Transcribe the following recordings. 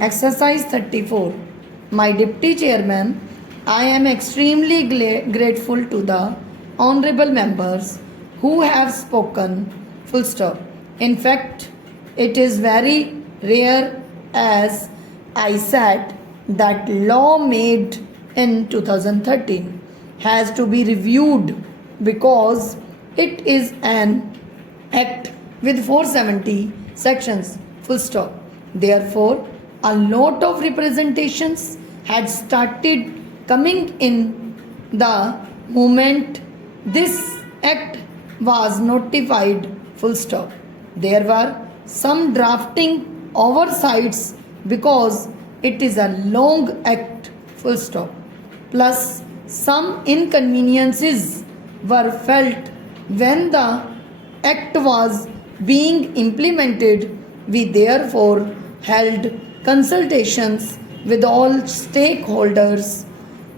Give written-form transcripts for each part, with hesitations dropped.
Exercise 34. My Deputy Chairman, I am extremely grateful to the honorable members who have spoken. Full stop. In fact, it is very rare, as I said, that law made in 2013 has to be reviewed because it is an act with 470 sections. Full stop. Therefore, a lot of representations had started coming in the moment this act was notified. Full stop. There were some drafting oversights because it is a long act. Full stop. Plus, some inconveniences were felt when the act was being implemented. We therefore held consultations with all stakeholders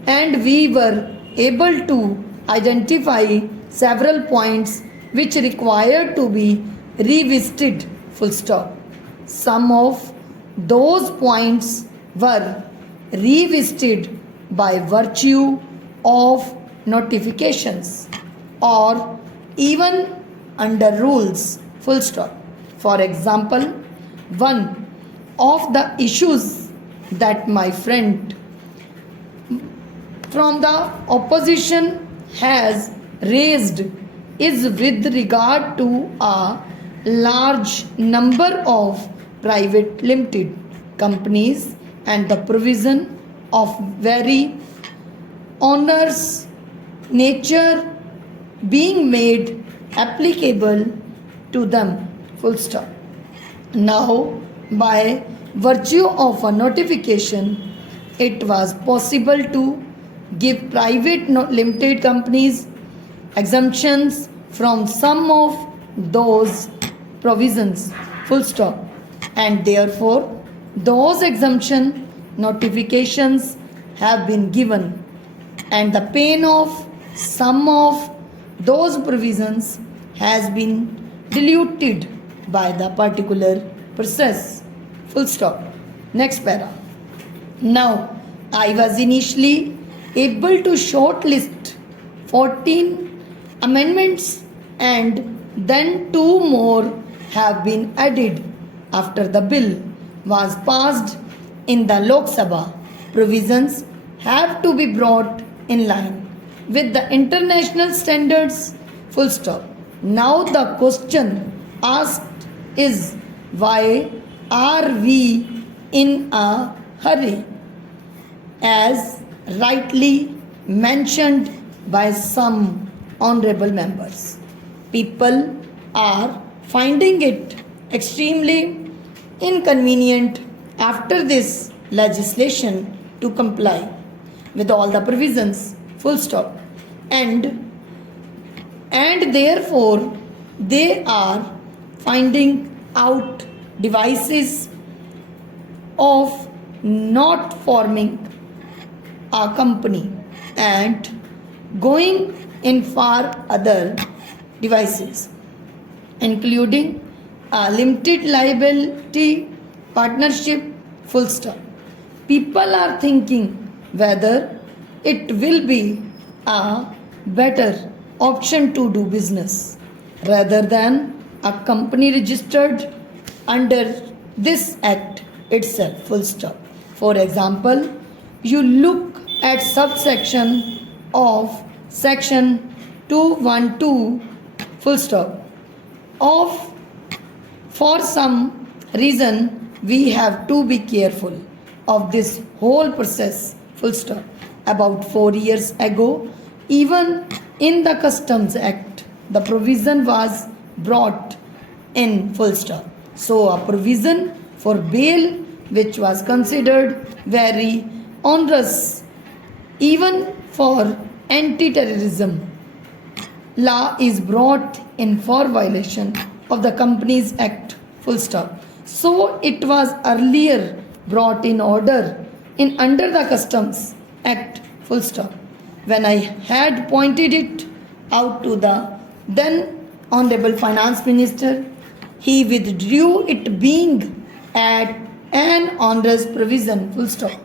and we were able to identify several points which required to be revisited. Full stop. Some of those points were revisited by virtue of notifications or even under rules. Full stop. For example, one of the issues that my friend from the opposition has raised is with regard to a large number of private limited companies and the provision of very onerous nature being made applicable to them. Full stop. Now, by virtue of a notification, it was possible to give private limited companies exemptions from some of those provisions. Full stop. And therefore, those exemption notifications have been given, and the pain of some of those provisions has been diluted by the particular process. Full stop. Next para. Now, I was initially able to shortlist 14 amendments and then 2 more have been added after the bill was passed in the Lok Sabha. Provisions have to be brought in line with the international standards. Full stop. Now the question asked is, why are we in a hurry? As rightly mentioned by some honorable members, people are finding it extremely inconvenient after this legislation to comply with all the provisions. Full stop. And therefore they are finding out devices of not forming a company and going in far other devices, including a limited liability partnership. Full stop. People are thinking whether it will be a better option to do business rather than a company registered under this act itself. Full stop. For example, you look at subsection of section 212. Full stop. Of for some reason we have to be careful of this whole process. Full stop. About 4 years ago, even in the Customs Act, the provision was brought in. Full stop. So a provision for bail which was considered very onerous even for anti-terrorism law is brought in for violation of the Companies Act. Full stop. So it was earlier brought in order in under the Customs Act. Full stop. When I had pointed it out to the then Honorable Finance Minister, he withdrew it being at an onerous provision, full stop.